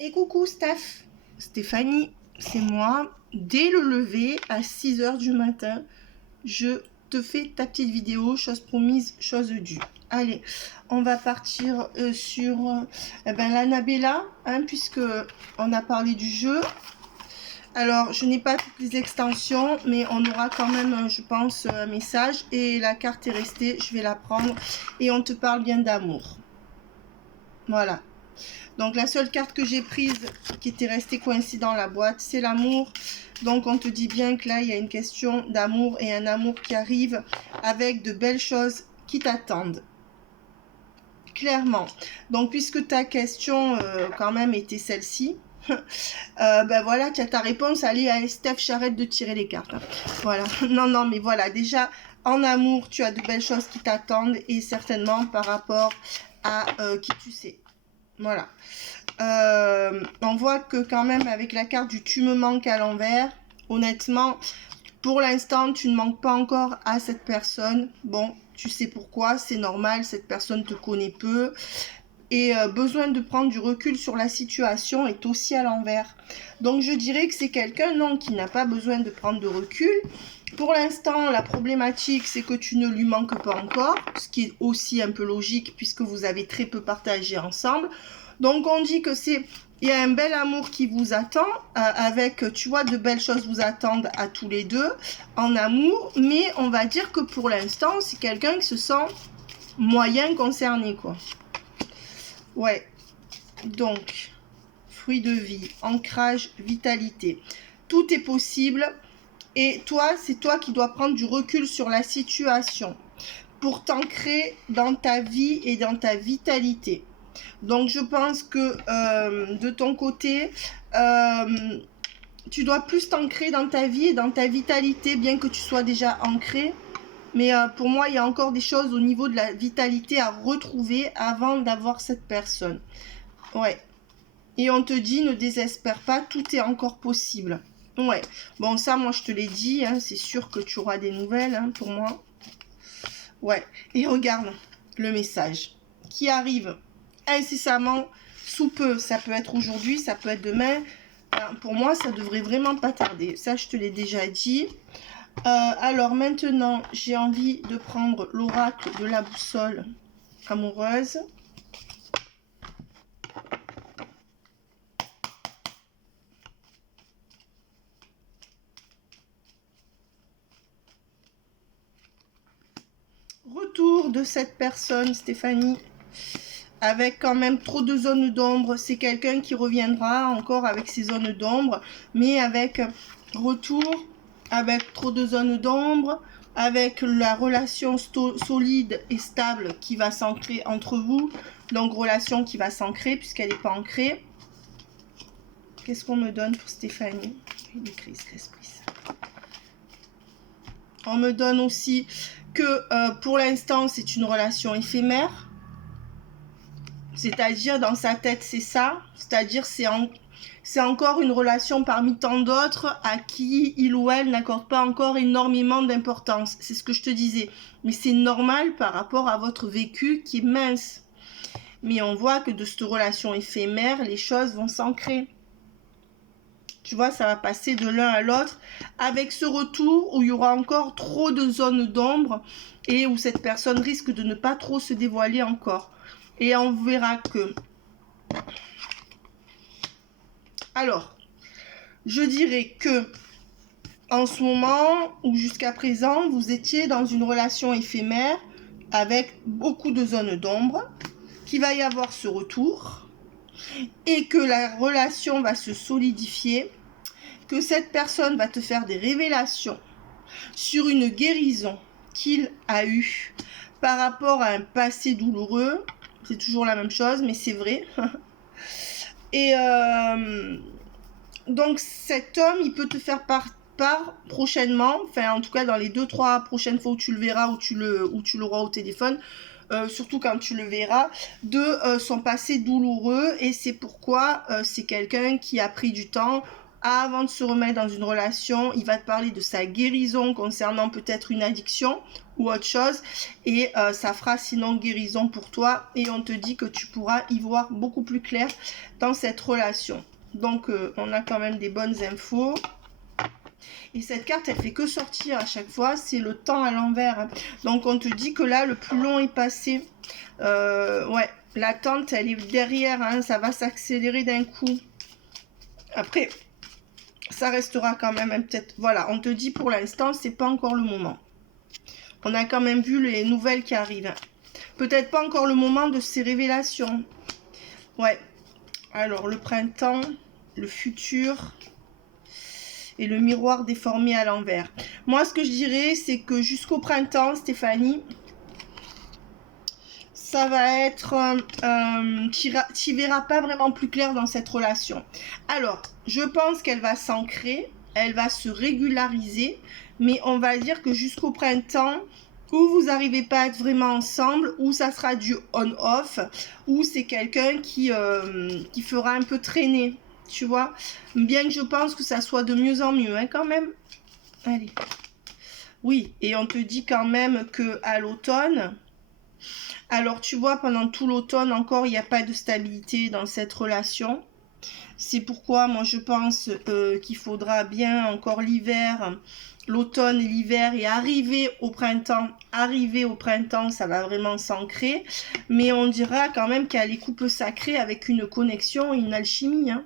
Et coucou Steph, Stéphanie, c'est moi. Dès le lever à 6 heures du matin, je te fais ta petite vidéo, chose promise, chose due. Allez, on va partir sur l'Annabella, puisque on a parlé du jeu. Alors, je n'ai pas toutes les extensions, mais on aura quand même, je pense, un message. Et la carte est restée, je vais la prendre. Et on te parle bien d'amour. Voilà. Donc la seule carte que j'ai prise qui était restée coincée dans la boîte, c'est l'amour. Donc on te dit bien que là, il y a une question d'amour et un amour qui arrive avec de belles choses qui t'attendent. Clairement. Donc puisque ta question quand même était celle-ci, ben voilà, tu as ta réponse. Allez, Steph, j'arrête de tirer les cartes. Voilà. Non, mais voilà, déjà, en amour, tu as de belles choses qui t'attendent et certainement par rapport à qui tu sais. Voilà. On voit que quand même avec la carte du tu me manques à l'envers, honnêtement, pour l'instant, tu ne manques pas encore à cette personne. Bon, tu sais pourquoi, c'est normal, cette personne te connaît peu. Et besoin de prendre du recul sur la situation est aussi à l'envers. Donc je dirais que c'est quelqu'un non qui n'a pas besoin de prendre de recul. Pour l'instant, la problématique, c'est que tu ne lui manques pas encore, ce qui est aussi un peu logique puisque vous avez très peu partagé ensemble. Donc on dit que il y a un bel amour qui vous attend, avec, tu vois, de belles choses vous attendent à tous les deux en amour, mais on va dire que pour l'instant, c'est quelqu'un qui se sent moyen concerné, quoi. Ouais, donc, fruit de vie, ancrage, vitalité. Tout est possible. Et toi, c'est toi qui dois prendre du recul sur la situation pour t'ancrer dans ta vie et dans ta vitalité. Donc, je pense que de ton côté, tu dois plus t'ancrer dans ta vie et dans ta vitalité, bien que tu sois déjà ancré. Mais pour moi, il y a encore des choses au niveau de la vitalité à retrouver avant d'avoir cette personne. Ouais. Et on te dit, ne désespère pas, tout est encore possible. Ouais. Bon, ça, moi, je te l'ai dit, c'est sûr que tu auras des nouvelles, pour moi. Ouais. Et regarde le message qui arrive incessamment, sous peu. Ça peut être aujourd'hui, ça peut être demain. Pour moi, ça devrait vraiment pas tarder. Ça, je te l'ai déjà dit. Alors, maintenant, j'ai envie de prendre l'oracle de la boussole amoureuse. Retour de cette personne, Stéphanie, avec quand même trop de zones d'ombre. C'est quelqu'un qui reviendra encore avec ses zones d'ombre, mais avec retour, avec trop de zones d'ombre, avec la relation solide et stable qui va s'ancrer entre vous. Donc relation qui va s'ancrer puisqu'elle n'est pas ancrée. Qu'est-ce qu'on me donne pour Stéphanie? Il écrit l'esprit. On me donne aussi que pour l'instant c'est une relation éphémère, c'est-à-dire dans sa tête c'est ça, c'est-à-dire c'est encore une relation parmi tant d'autres à qui il ou elle n'accorde pas encore énormément d'importance, c'est ce que je te disais, mais c'est normal par rapport à votre vécu qui est mince, mais on voit que de cette relation éphémère les choses vont s'ancrer. Tu vois, ça va passer de l'un à l'autre avec ce retour où il y aura encore trop de zones d'ombre et où cette personne risque de ne pas trop se dévoiler encore. Et on verra que... Alors, je dirais que en ce moment ou jusqu'à présent, vous étiez dans une relation éphémère avec beaucoup de zones d'ombre, qu'il va y avoir ce retour et que la relation va se solidifier, que cette personne va te faire des révélations sur une guérison qu'il a eue par rapport à un passé douloureux. C'est toujours la même chose, mais c'est vrai. Et donc cet homme, il peut te faire part prochainement, enfin en tout cas dans les 2-3 prochaines fois où tu le verras, où tu l'auras au téléphone, surtout quand tu le verras, de son passé douloureux, et c'est pourquoi c'est quelqu'un qui a pris du temps avant de se remettre dans une relation. Il va te parler de sa guérison concernant peut-être une addiction ou autre chose, et ça fera sinon guérison pour toi, et on te dit que tu pourras y voir beaucoup plus clair dans cette relation. Donc on a quand même des bonnes infos. Et cette carte, elle fait que sortir à chaque fois, c'est le temps à l'envers, hein. Donc on te dit que là, le plus long est passé. Ouais, l'attente, elle est derrière, hein, ça va s'accélérer d'un coup. Après, ça restera quand même, hein, peut-être. Voilà, on te dit pour l'instant, c'est pas encore le moment. On a quand même vu les nouvelles qui arrivent. Peut-être pas encore le moment de ces révélations. Ouais. Alors, le printemps, le futur et le miroir déformé à l'envers. Moi, ce que je dirais, c'est que jusqu'au printemps, Stéphanie, ça va être... tu verras pas vraiment plus clair dans cette relation. Alors, je pense qu'elle va s'ancrer, elle va se régulariser, mais on va dire que jusqu'au printemps, où vous n'arrivez pas à être vraiment ensemble, ou ça sera du on-off, ou c'est quelqu'un qui fera un peu traîner, tu vois. Bien que je pense que ça soit de mieux en mieux, hein, quand même. Allez. Oui, et on te dit quand même qu'à l'automne... Alors, tu vois, pendant tout l'automne, encore, il n'y a pas de stabilité dans cette relation. C'est pourquoi, moi, je pense qu'il faudra bien encore l'hiver, l'automne et l'hiver, et arriver au printemps, ça va vraiment s'ancrer. Mais on dira quand même qu'il y a les coupes sacrées avec une connexion et une alchimie, hein.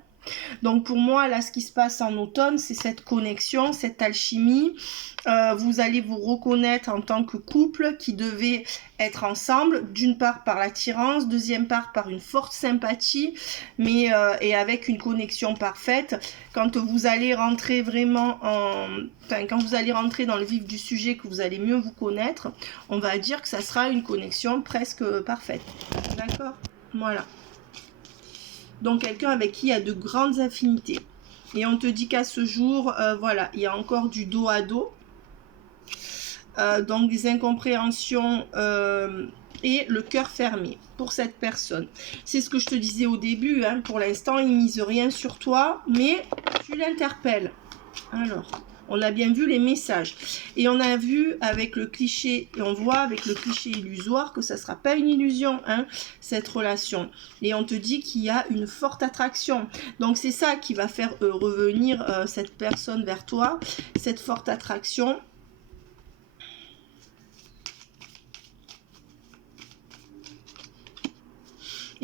Donc pour moi, là, ce qui se passe en automne, c'est cette connexion, cette alchimie. Vous allez vous reconnaître en tant que couple qui devait être ensemble, d'une part par l'attirance, deuxième part par une forte sympathie, mais et avec une connexion parfaite. Quand vous allez rentrer vraiment quand vous allez rentrer dans le vif du sujet, que vous allez mieux vous connaître, on va dire que ça sera une connexion presque parfaite. D'accord ? Voilà. Donc quelqu'un avec qui il y a de grandes affinités. Et on te dit qu'à ce jour, voilà, il y a encore du dos à dos. Donc des incompréhensions et le cœur fermé pour cette personne. C'est ce que je te disais au début, hein, pour l'instant, il ne mise rien sur toi, mais tu l'interpelles. Alors... On a bien vu les messages. Et on a vu avec le cliché, et on voit avec le cliché illusoire que ça ne sera pas une illusion, hein, cette relation. Et on te dit qu'il y a une forte attraction. Donc c'est ça qui va faire revenir cette personne vers toi, cette forte attraction.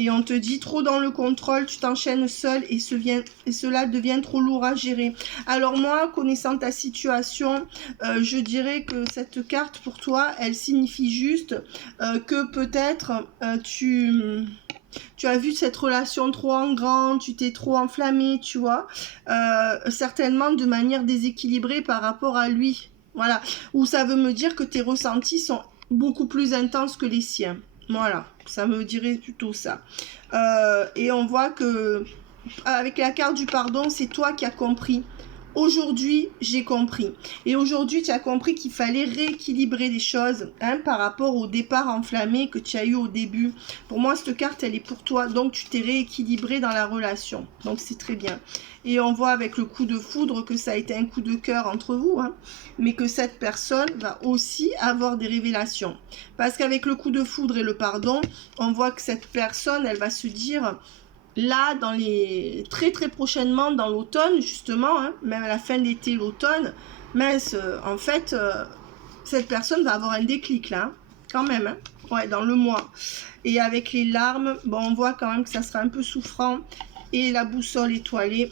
Et on te dit trop dans le contrôle, tu t'enchaînes seul et cela devient trop lourd à gérer. Alors moi, connaissant ta situation, je dirais que cette carte pour toi, elle signifie juste que peut-être tu as vu cette relation trop en grand, tu t'es trop enflammé, tu vois, certainement de manière déséquilibrée par rapport à lui. Voilà, ou ça veut me dire que tes ressentis sont beaucoup plus intenses que les siens. Voilà, ça me dirait plutôt ça. Et on voit que avec la carte du pardon, c'est toi qui as compris. Aujourd'hui, j'ai compris. Et aujourd'hui, tu as compris qu'il fallait rééquilibrer les choses, hein, par rapport au départ enflammé que tu as eu au début. Pour moi, cette carte, elle est pour toi. Donc, tu t'es rééquilibré dans la relation. Donc, c'est très bien. Et on voit avec le coup de foudre que ça a été un coup de cœur entre vous, hein, mais que cette personne va aussi avoir des révélations. Parce qu'avec le coup de foudre et le pardon, on voit que cette personne, elle va se dire... Là, très très prochainement, dans l'automne, justement, hein, même à la fin de l'été, l'automne, mince, en fait, cette personne va avoir un déclic, là, hein, quand même, hein, ouais, dans le mois. Et avec les larmes, bon, on voit quand même que ça sera un peu souffrant. Et la boussole étoilée,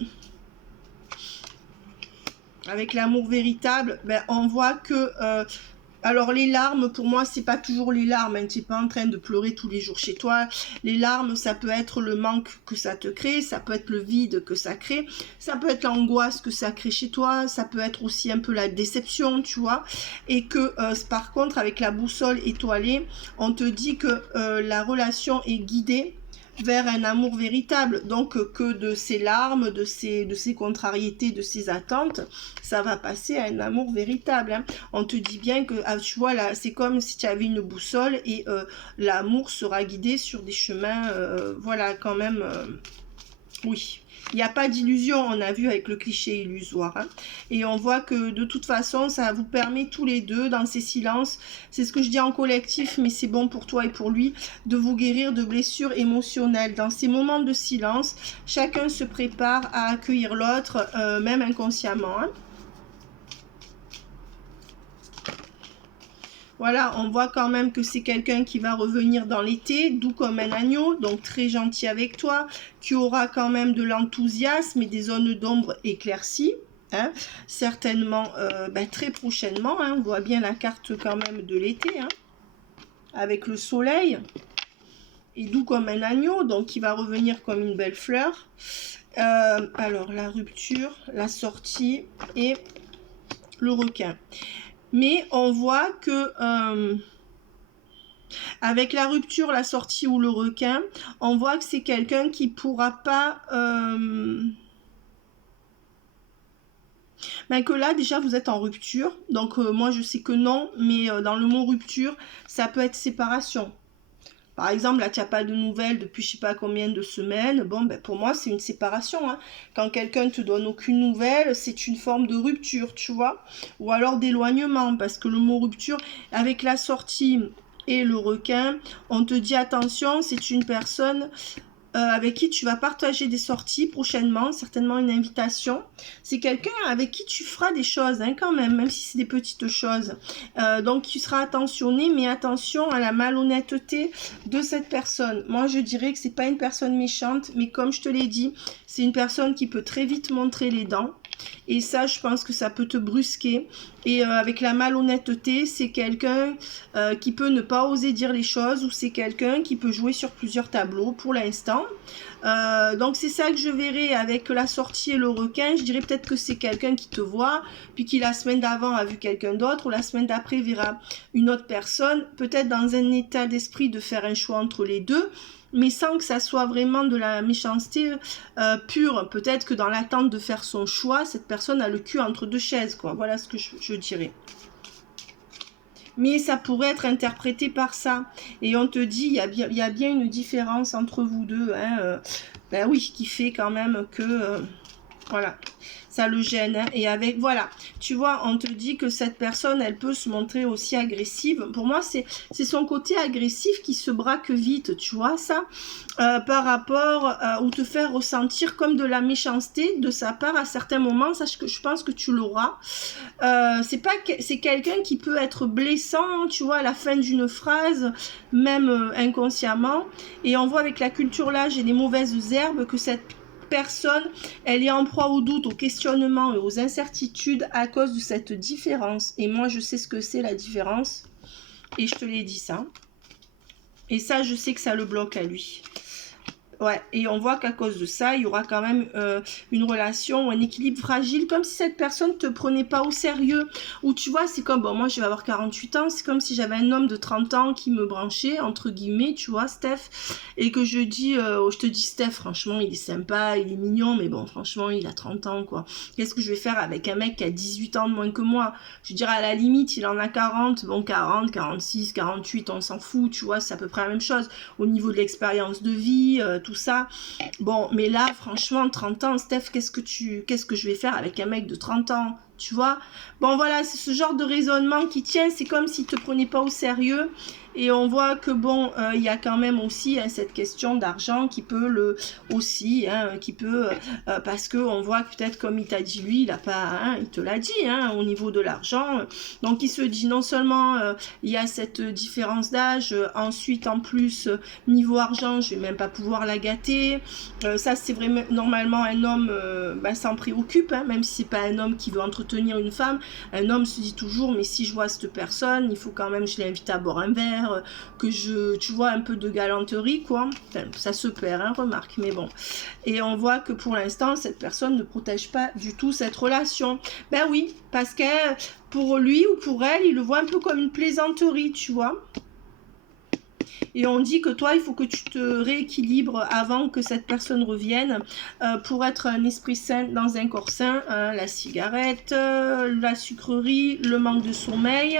avec l'amour véritable, ben, on voit que... alors les larmes, pour moi, c'est pas toujours les larmes, hein. Tu n'es pas en train de pleurer tous les jours chez toi. Les larmes, ça peut être le manque que ça te crée, ça peut être le vide que ça crée, ça peut être l'angoisse que ça crée chez toi, ça peut être aussi un peu la déception, tu vois. Et que par contre, avec la boussole étoilée, on te dit que la relation est guidée vers un amour véritable, donc que de ces larmes, de ces contrariétés, de ces attentes, ça va passer à un amour véritable, hein. On te dit bien que, ah, tu vois, là, c'est comme si tu avais une boussole et l'amour sera guidé sur des chemins, voilà, quand même Oui, il n'y a pas d'illusion, on a vu avec le cliché illusoire. Hein. Et on voit que de toute façon, ça vous permet tous les deux, dans ces silences, c'est ce que je dis en collectif, mais c'est bon pour toi et pour lui, de vous guérir de blessures émotionnelles. Dans ces moments de silence, chacun se prépare à accueillir l'autre, même inconsciemment. Hein. Voilà, on voit quand même que c'est quelqu'un qui va revenir dans l'été, doux comme un agneau, donc très gentil avec toi, qui aura quand même de l'enthousiasme et des zones d'ombre éclaircies. Hein, certainement très prochainement. Hein, on voit bien la carte quand même de l'été, hein, avec le soleil. Et doux comme un agneau, donc qui va revenir comme une belle fleur. Alors, la rupture, la sortie et le requin. Mais on voit que avec la rupture, la sortie ou le requin, on voit que c'est quelqu'un qui pourra pas... que là, déjà, vous êtes en rupture. Donc, moi, je sais que non, mais dans le mot rupture, ça peut être séparation. Par exemple, là, tu n'as pas de nouvelles depuis je ne sais pas combien de semaines. Bon, pour moi, c'est une séparation. Hein. Quand quelqu'un ne te donne aucune nouvelle, c'est une forme de rupture, tu vois. Ou alors d'éloignement, parce que le mot rupture, avec la sortie et le requin, on te dit attention, c'est une personne avec qui tu vas partager des sorties prochainement, certainement une invitation. C'est quelqu'un avec qui tu feras des choses hein, quand même si c'est des petites choses. Donc tu seras attentionné, mais attention à la malhonnêteté de cette personne. Moi je dirais que c'est pas une personne méchante, mais comme je te l'ai dit, c'est une personne qui peut très vite montrer les dents. Et ça, je pense que ça peut te brusquer. Et avec la malhonnêteté, c'est quelqu'un qui peut ne pas oser dire les choses ou c'est quelqu'un qui peut jouer sur plusieurs tableaux pour l'instant. Donc c'est ça que je verrai avec la sortie et le requin. Je dirais peut-être que c'est quelqu'un qui te voit, puis qui la semaine d'avant a vu quelqu'un d'autre, ou la semaine d'après verra une autre personne, peut-être dans un état d'esprit de faire un choix entre les deux, mais sans que ça soit vraiment de la méchanceté pure. Peut-être que dans l'attente de faire son choix, cette personne a le cul entre deux chaises, quoi. Voilà ce que je dirais. Mais ça pourrait être interprété par ça. Et on te dit, il y a bien une différence entre vous deux. Hein, oui, qui fait quand même que... voilà, ça le gêne. Hein. Et avec, voilà, tu vois, on te dit que cette personne, elle peut se montrer aussi agressive. Pour moi, c'est son côté agressif qui se braque vite, tu vois, ça, par rapport, ou te faire ressentir comme de la méchanceté de sa part à certains moments. Sache que je pense que tu l'auras. C'est quelqu'un qui peut être blessant, tu vois, à la fin d'une phrase, même inconsciemment. Et on voit avec la culture l'âge et les mauvaises herbes que cette personne, elle est en proie au doute, au questionnement et aux incertitudes à cause de cette différence. Et moi, je sais ce que c'est la différence. Et je te l'ai dit ça. Et ça, je sais que ça le bloque à lui. Ouais, et on voit qu'à cause de ça, il y aura quand même une relation, un équilibre fragile, comme si cette personne ne te prenait pas au sérieux. Ou tu vois, c'est comme, bon, moi je vais avoir 48 ans, c'est comme si j'avais un homme de 30 ans qui me branchait, entre guillemets, tu vois, Steph, et que je te dis, Steph, franchement, il est sympa, il est mignon, mais bon, franchement, il a 30 ans, quoi. Qu'est-ce que je vais faire avec un mec qui a 18 ans de moins que moi? Je dirais, à la limite, il en a 40, bon, 40, 46, 48, on s'en fout, tu vois, c'est à peu près la même chose. Au niveau de l'expérience de vie, tout ça. Bon, mais là, franchement, 30 ans, Steph, qu'est-ce que je vais faire avec un mec de 30 ans, tu vois? Bon, voilà, c'est ce genre de raisonnement qui tient, c'est comme s'il te prenait pas au sérieux. Et on voit que bon, il y a quand même aussi hein, cette question d'argent qui peut parce que on voit que peut-être comme il t'a dit lui, il a pas, hein, il te l'a dit, hein, au niveau de l'argent. Donc il se dit non seulement il y a cette différence d'âge, ensuite en plus niveau argent, je vais même pas pouvoir la gâter. Ça c'est vraiment normalement un homme s'en préoccupe, hein, même si c'est pas un homme qui veut entretenir une femme. Un homme se dit toujours mais si je vois cette personne, il faut quand même que je l'invite à boire un verre. Que tu vois un peu de galanterie quoi, enfin, ça se perd hein, remarque, mais bon. Et on voit que pour l'instant cette personne ne protège pas du tout cette relation. Ben oui, parce que pour lui ou pour elle, il le voit un peu comme une plaisanterie, tu vois. Et on dit que toi, il faut que tu te rééquilibres avant que cette personne revienne pour être un esprit sain dans un corps sain. La cigarette, la sucrerie, le manque de sommeil.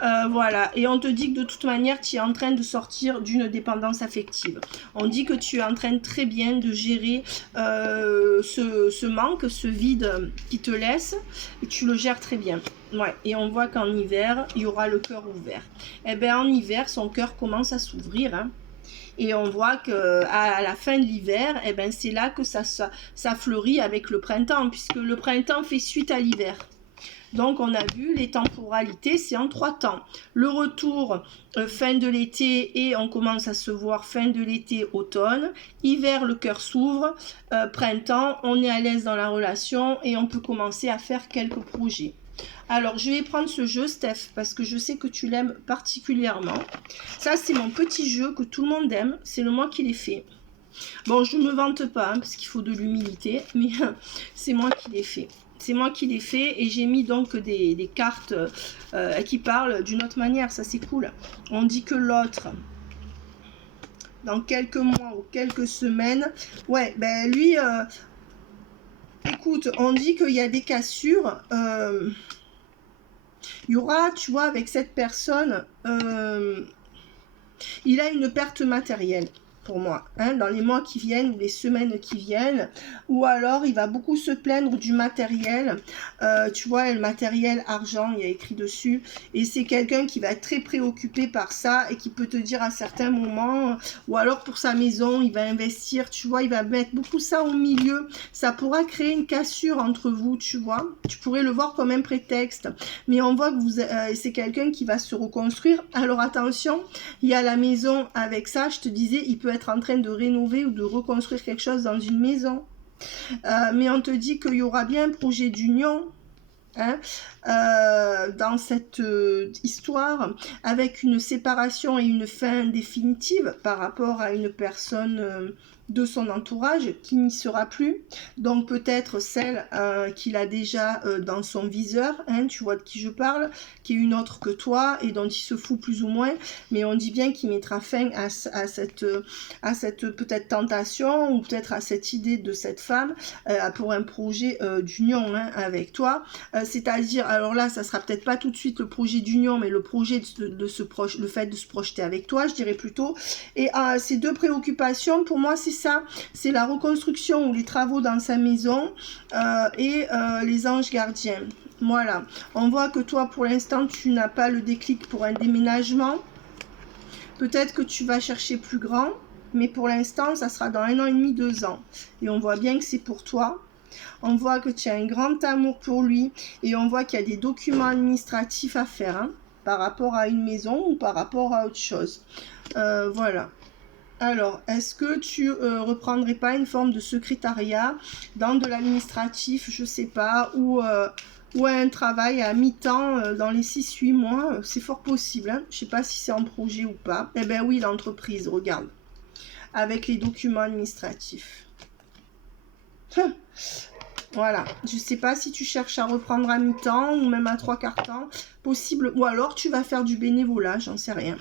Voilà, et on te dit que de toute manière, tu es en train de sortir d'une dépendance affective. On dit que tu es en train très bien de gérer ce manque, ce vide qui te laisse, et tu le gères très bien. Ouais, et on voit qu'en hiver, il y aura le cœur ouvert. Eh bien, en hiver, son cœur commence à s'ouvrir, hein. Et on voit qu'à la fin de l'hiver, eh ben, c'est là que ça fleurit avec le printemps, puisque le printemps fait suite à l'hiver. Donc on a vu les temporalités, c'est en 3 temps. Le retour fin de l'été et on commence à se voir fin de l'été, automne. Hiver, le cœur s'ouvre. Printemps, on est à l'aise dans la relation et on peut commencer à faire quelques projets. Alors je vais prendre ce jeu, Steph, parce que je sais que tu l'aimes particulièrement. Ça c'est mon petit jeu que tout le monde aime, c'est le moi qui l'ai fait. Bon, je ne me vante pas, hein, parce qu'il faut de l'humilité, mais c'est moi qui l'ai fait. C'est moi qui l'ai fait et j'ai mis donc des cartes qui parlent d'une autre manière, ça c'est cool. On dit que l'autre, dans quelques mois ou quelques semaines, ouais, ben lui, écoute, on dit qu'il y a des cassures, il y aura, tu vois, avec cette personne, il a une perte matérielle. Pour moi, hein, dans les mois qui viennent ou les semaines qui viennent, ou alors il va beaucoup se plaindre du matériel, tu vois, le matériel argent, il y a écrit dessus, et c'est quelqu'un qui va être très préoccupé par ça et qui peut te dire à certains moments, ou alors pour sa maison, il va investir, tu vois, il va mettre beaucoup ça au milieu, ça pourra créer une cassure entre vous, tu vois, tu pourrais le voir comme un prétexte, mais on voit que c'est quelqu'un qui va se reconstruire, alors attention, il y a la maison avec ça, je te disais, il peut être en train de rénover ou de reconstruire quelque chose dans une maison. Mais on te dit qu'il y aura bien un projet d'union, hein, dans cette histoire, avec une séparation et une fin définitive par rapport à une personne de son entourage qui n'y sera plus, donc peut-être celle qu'il a déjà dans son viseur, hein, tu vois de qui je parle, qui est une autre que toi et dont il se fout plus ou moins, mais on dit bien qu'il mettra fin à cette peut-être tentation ou peut-être à cette idée de cette femme pour un projet d'union, hein, avec toi, c'est-à-dire, alors là ça sera peut-être pas tout de suite le projet d'union, mais le projet le fait de se projeter avec toi, je dirais plutôt, et ces deux préoccupations pour moi c'est ça, c'est la reconstruction ou les travaux dans sa maison et les anges gardiens. Voilà, on voit que toi pour l'instant tu n'as pas le déclic pour un déménagement, peut-être que tu vas chercher plus grand, mais pour l'instant ça sera dans 1 an et demi, 2 ans, et on voit bien que c'est pour toi. On voit que tu as un grand amour pour lui et on voit qu'il y a des documents administratifs à faire, hein, par rapport à une maison ou par rapport à autre chose. Voilà. Alors, est-ce que tu reprendrais pas une forme de secrétariat dans de l'administratif, je sais pas, ou un travail à mi-temps dans les 6-8 mois, c'est fort possible, hein. Je sais pas si c'est en projet ou pas. Eh ben oui, l'entreprise, regarde, avec les documents administratifs. Voilà, je sais pas si tu cherches à reprendre à mi-temps ou même à 3/4 temps, possible, ou alors tu vas faire du bénévolat, j'en sais rien.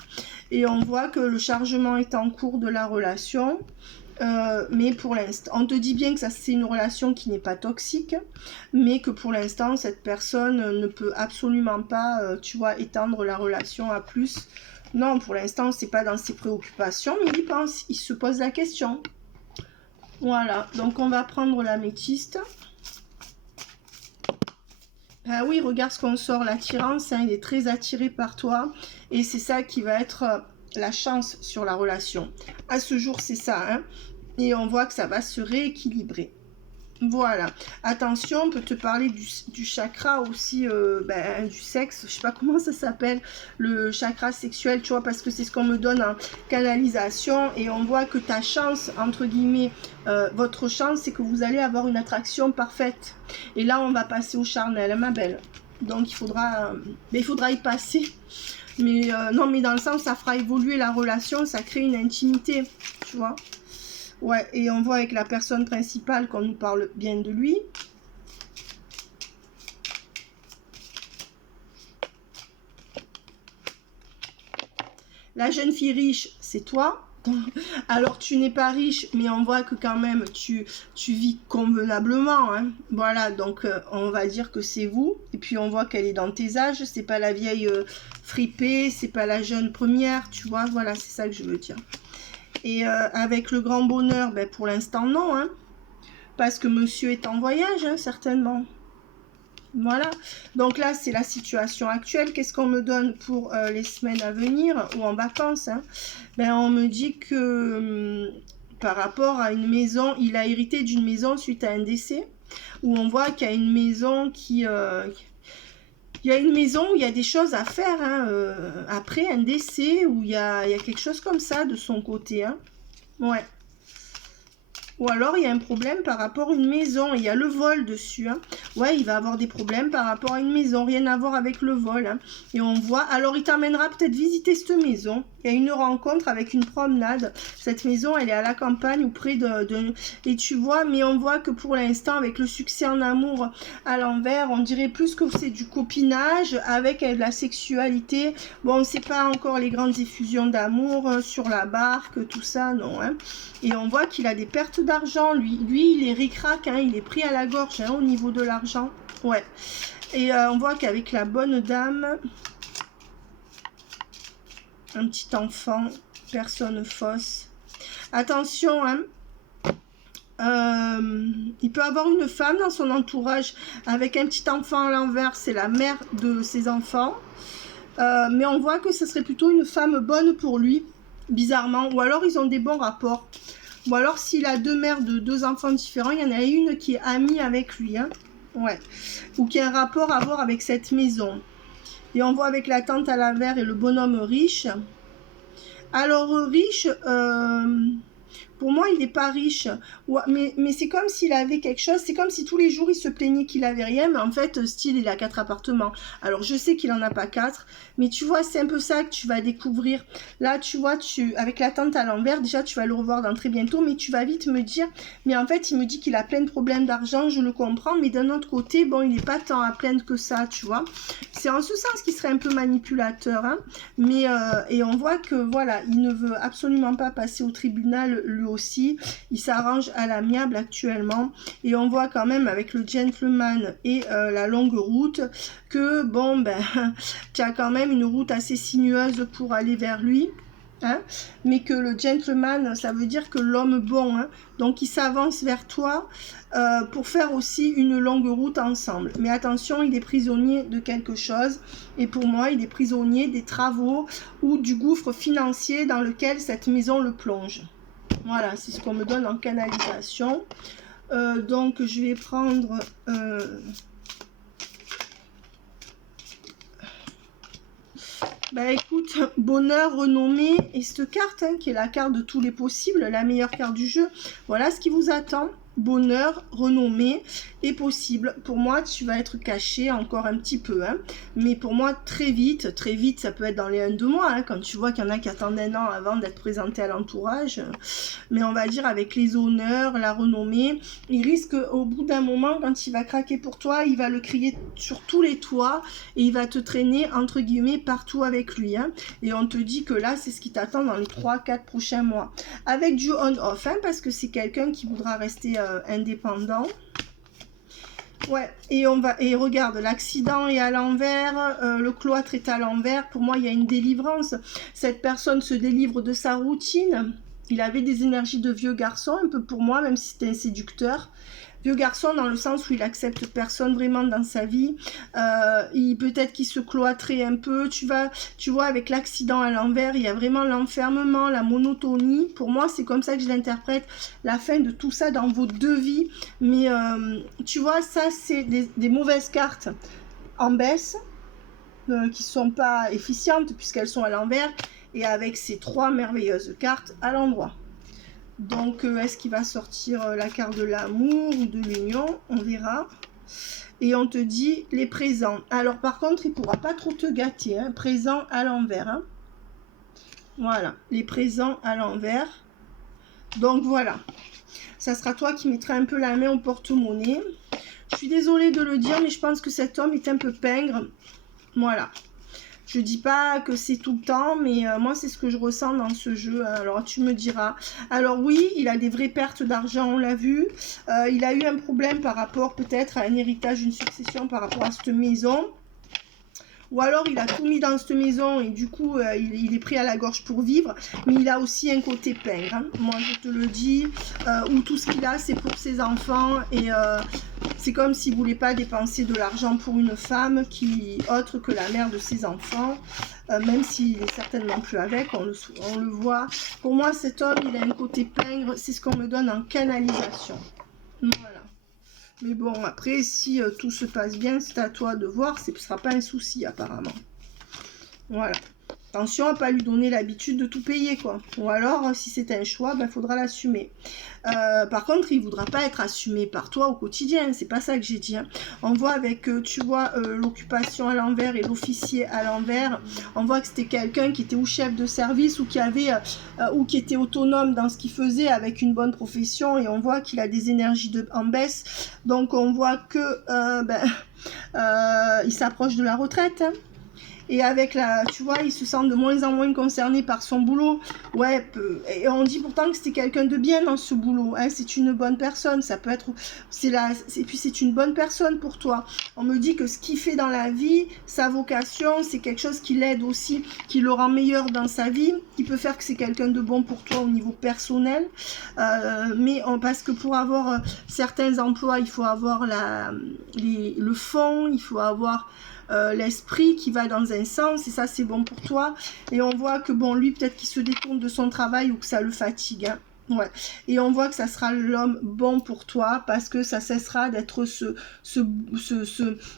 Et on voit que le chargement est en cours de la relation, mais pour l'instant, on te dit bien que ça c'est une relation qui n'est pas toxique, mais que pour l'instant cette personne ne peut absolument pas, tu vois, étendre la relation à plus. Non, pour l'instant c'est pas dans ses préoccupations, mais il y pense, il se pose la question. Voilà, donc on va prendre l'améthyste. Ah oui, regarde ce qu'on sort, l'attirance, hein, il est très attiré par toi et c'est ça qui va être la chance sur la relation. À ce jour, c'est ça, hein, et on voit que ça va se rééquilibrer. Voilà, attention, on peut te parler du chakra aussi, du sexe, je sais pas comment ça s'appelle, le chakra sexuel, tu vois, parce que c'est ce qu'on me donne en canalisation, et on voit que ta chance, entre guillemets, votre chance, c'est que vous allez avoir une attraction parfaite, et là on va passer au charnel, ma belle, donc il faudra y passer, mais non, mais dans le sens, ça fera évoluer la relation, ça crée une intimité, tu vois. Ouais, et on voit avec la personne principale qu'on nous parle bien de lui. La jeune fille riche, c'est toi. Alors, tu n'es pas riche, mais on voit que quand même, tu vis convenablement. Hein. Voilà, donc on va dire que c'est vous. Et puis, on voit qu'elle est dans tes âges. C'est pas la vieille fripée, c'est pas la jeune première, tu vois. Voilà, c'est ça que je veux dire. Et avec le grand bonheur, ben, pour l'instant, non. Hein, parce que monsieur est en voyage, hein, certainement. Voilà, donc là c'est la situation actuelle. Qu'est-ce qu'on me donne pour les semaines à venir ou en vacances, hein? Ben, on me dit que par rapport à une maison, il a hérité d'une maison suite à un décès, où on voit qu'il y a une maison qui... il y a une maison où il y a des choses à faire, hein, après un décès, où il y a quelque chose comme ça de son côté. Hein. Ouais. Ou alors il y a un problème par rapport à une maison, il y a le vol dessus. Hein. Ouais, il va avoir des problèmes par rapport à une maison, rien à voir avec le vol. Hein. Et on voit, alors il t'emmènera peut-être visiter cette maison. Il y a une rencontre avec une promenade. Cette maison, elle est à la campagne ou près de... Et tu vois, mais on voit que pour l'instant, avec le succès en amour à l'envers, on dirait plus que c'est du copinage avec de la sexualité. Bon, on ne sait pas encore les grandes effusions d'amour sur la barque, tout ça, non. Hein. Et on voit qu'il a des pertes d'argent, lui il est ric-rac, hein, il est pris à la gorge hein, au niveau de l'argent. Ouais. Et on voit qu'avec la bonne dame, un petit enfant, personne fausse. Attention, hein. Il peut avoir une femme dans son entourage avec un petit enfant à l'envers, c'est la mère de ses enfants. Mais on voit que ce serait plutôt une femme bonne pour lui, bizarrement. Ou alors ils ont des bons rapports. Ou alors, s'il a deux mères de deux enfants différents, il y en a une qui est amie avec lui. Hein. Ouais. Ou qui a un rapport à voir avec cette maison. Et on voit avec la tante à l'envers et le bonhomme riche. Alors, riche, pour moi, il n'est pas riche. Ouais, mais c'est comme s'il avait quelque chose. C'est comme si tous les jours, il se plaignait qu'il n'avait rien. Mais en fait, style, il a 4 appartements. Alors, je sais qu'il n'en a pas 4. Mais tu vois, c'est un peu ça que tu vas découvrir. Là, tu vois, avec la tante à l'envers, déjà, tu vas le revoir dans très bientôt. Mais tu vas vite me dire, mais en fait, il me dit qu'il a plein de problèmes d'argent. Je le comprends. Mais d'un autre côté, bon, il n'est pas tant à plaindre que ça, tu vois. C'est en ce sens qu'il serait un peu manipulateur. Hein. Mais, et on voit que, voilà, il ne veut absolument pas passer au tribunal, lui aussi. Il s'arrange à l'amiable actuellement. Et on voit quand même avec le gentleman et la longue route que, bon, ben, tu as quand même une route assez sinueuse pour aller vers lui. Hein, mais que le gentleman, ça veut dire que l'homme bon, hein, donc il s'avance vers toi pour faire aussi une longue route ensemble. Mais attention, il est prisonnier de quelque chose, et pour moi, il est prisonnier des travaux ou du gouffre financier dans lequel cette maison le plonge. Voilà, c'est ce qu'on me donne en canalisation. Donc, je vais prendre... Bah écoute, bonheur, renommée, et cette carte, hein, qui est la carte de tous les possibles, la meilleure carte du jeu, voilà ce qui vous attend. Bonheur, renommée et possible. Pour moi, tu vas être caché encore un petit peu. Hein. Mais pour moi, très vite, ça peut être dans les 1-2 mois. Hein, quand tu vois qu'il y en a qui attendent 1 an avant d'être présenté à l'entourage. Mais on va dire avec les honneurs, la renommée, il risque au bout d'un moment, quand il va craquer pour toi, il va le crier sur tous les toits et il va te traîner, entre guillemets, partout avec lui. Hein. Et on te dit que là, c'est ce qui t'attend dans les 3-4 prochains mois. Avec du on-off, hein, parce que c'est quelqu'un qui voudra rester indépendant. Ouais, et regarde, l'accident est à l'envers, le cloître est à l'envers. Pour moi, il y a une délivrance. Cette personne se délivre de sa routine. Il avait des énergies de vieux garçon, un peu pour moi, même si c'était un séducteur. Vieux garçon dans le sens où il accepte personne vraiment dans sa vie. Peut-être qu'il se cloîtrait un peu. Tu vois, avec l'accident à l'envers, il y a vraiment l'enfermement, la monotonie. Pour moi, c'est comme ça que je l'interprète. La fin de tout ça dans vos deux vies. Mais tu vois, ça, c'est des mauvaises cartes en baisse qui ne sont pas efficientes puisqu'elles sont à l'envers. Et avec ces 3 merveilleuses cartes à l'endroit. Donc, est-ce qu'il va sortir la carte de l'amour ou de l'union? On verra. Et on te dit les présents. Alors, par contre, il ne pourra pas trop te gâter. Hein. Présent à l'envers. Hein. Voilà, les présents à l'envers. Donc, voilà. Ça sera toi qui mettras un peu la main au porte-monnaie. Je suis désolée de le dire, mais je pense que cet homme est un peu pingre. Voilà. Je dis pas que c'est tout le temps, mais moi c'est ce que je ressens dans ce jeu. Alors tu me diras. Alors oui, il a des vraies pertes d'argent, on l'a vu. Il a eu un problème par rapport peut-être à un héritage, une succession par rapport à cette maison. Ou alors il a tout mis dans cette maison et du coup il est pris à la gorge pour vivre. Mais il a aussi un côté pingre, hein. Moi je te le dis, où tout ce qu'il a c'est pour ses enfants. Et c'est comme s'il ne voulait pas dépenser de l'argent pour une femme qui autre que la mère de ses enfants. Même s'il est certainement plus avec, on le voit. Pour moi cet homme il a un côté pingre, c'est ce qu'on me donne en canalisation. Voilà. Mais bon, après, si tout se passe bien, c'est à toi de voir. Ce ne sera pas un souci, apparemment. Voilà. Attention à ne pas lui donner l'habitude de tout payer, quoi. Ou alors, si c'est un choix, il faudra l'assumer. Par contre, il ne voudra pas être assumé par toi au quotidien. C'est pas ça que j'ai dit, hein. On voit avec, tu vois, l'occupation à l'envers et l'officier à l'envers. On voit que c'était quelqu'un qui était ou chef de service ou qui avait ou qui était autonome dans ce qu'il faisait avec une bonne profession. Et on voit qu'il a des énergies en baisse. Donc, on voit que il s'approche de la retraite, hein. Et avec tu vois, il se sent de moins en moins concerné par son boulot. Ouais, et on dit pourtant que c'était quelqu'un de bien dans ce boulot, hein. C'est une bonne personne, ça peut être, et puis c'est une bonne personne pour toi. On me dit que ce qu'il fait dans la vie, sa vocation, c'est quelque chose qui l'aide aussi, qui le rend meilleur dans sa vie, qui peut faire que c'est quelqu'un de bon pour toi au niveau personnel. Parce que pour avoir certains emplois, il faut avoir le fond, il faut avoir l'esprit qui va dans un sens, et ça c'est bon pour toi. Et on voit que bon, lui peut-être qu'il se détourne de son travail ou que ça le fatigue, hein. Ouais. Et on voit que ça sera l'homme bon pour toi parce que ça cessera d'être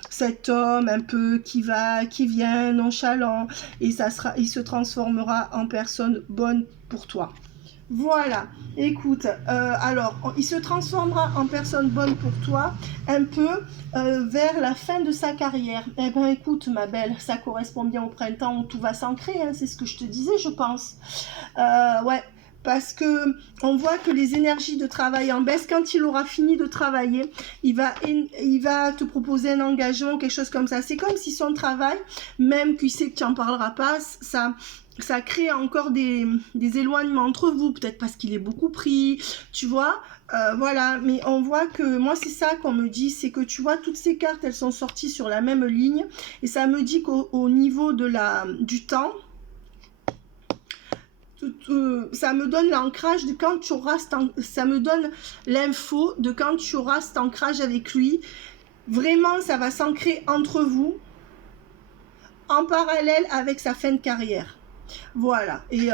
cet homme un peu qui vient nonchalant, et il se transformera en personne bonne pour toi. Voilà, écoute, alors, il se transformera en personne bonne pour toi un peu vers la fin de sa carrière. Eh bien, écoute, ma belle, ça correspond bien au printemps où tout va s'ancrer, hein, c'est ce que je te disais, je pense. Ouais, parce que on voit que les énergies de travail en baisse. Quand il aura fini de travailler, il va te proposer un engagement, quelque chose comme ça. C'est comme si son travail, même qu'il sait que tu n'en parleras pas, ça crée encore des éloignements entre vous, peut-être parce qu'il est beaucoup pris, tu vois, voilà. Mais on voit que, moi c'est ça qu'on me dit, c'est que tu vois, toutes ces cartes, elles sont sorties sur la même ligne, et ça me dit qu'au niveau du temps, ça me donne l'ancrage de quand tu auras, ça me donne l'info de quand tu auras cet ancrage avec lui. Vraiment, ça va s'ancrer entre vous, en parallèle avec sa fin de carrière. Voilà, et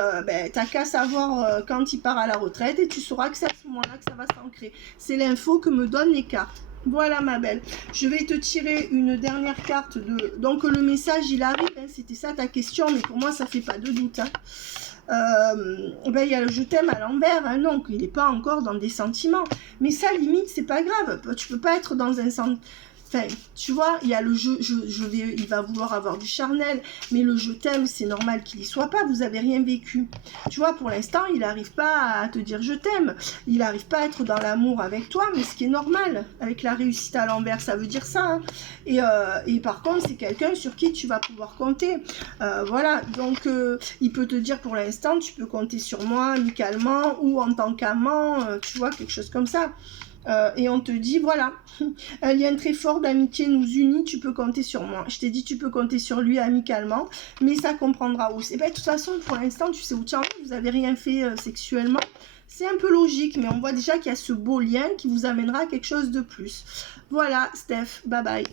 t'as qu'à savoir quand il part à la retraite, et tu sauras que c'est à ce moment-là que ça va s'ancrer. C'est l'info que me donnent les cartes. Voilà, ma belle. Je vais te tirer une dernière carte donc le message il arrive, hein, c'était ça ta question, mais pour moi ça fait pas de doute, hein. Il y a le je t'aime à l'envers, hein, donc il n'est pas encore dans des sentiments, mais ça limite c'est pas grave, tu peux pas être dans un sentiment. Enfin, tu vois, il y a le jeu, il va vouloir avoir du charnel, mais le je t'aime, c'est normal qu'il y soit pas, vous avez rien vécu. Tu vois, pour l'instant, il n'arrive pas à te dire je t'aime, il n'arrive pas à être dans l'amour avec toi, mais ce qui est normal, avec la réussite à l'envers, ça veut dire ça, hein. Et par contre, c'est quelqu'un sur qui tu vas pouvoir compter. Voilà, donc il peut te dire pour l'instant, tu peux compter sur moi amicalement ou en tant qu'amant, tu vois, quelque chose comme ça. Et on te dit, voilà, un lien très fort d'amitié nous unit, tu peux compter sur moi. Je t'ai dit, tu peux compter sur lui amicalement, mais ça comprendra aussi. Et de toute façon, pour l'instant, tu sais où tu en es, vous n'avez rien fait sexuellement. C'est un peu logique, mais on voit déjà qu'il y a ce beau lien qui vous amènera à quelque chose de plus. Voilà, Steph, bye bye.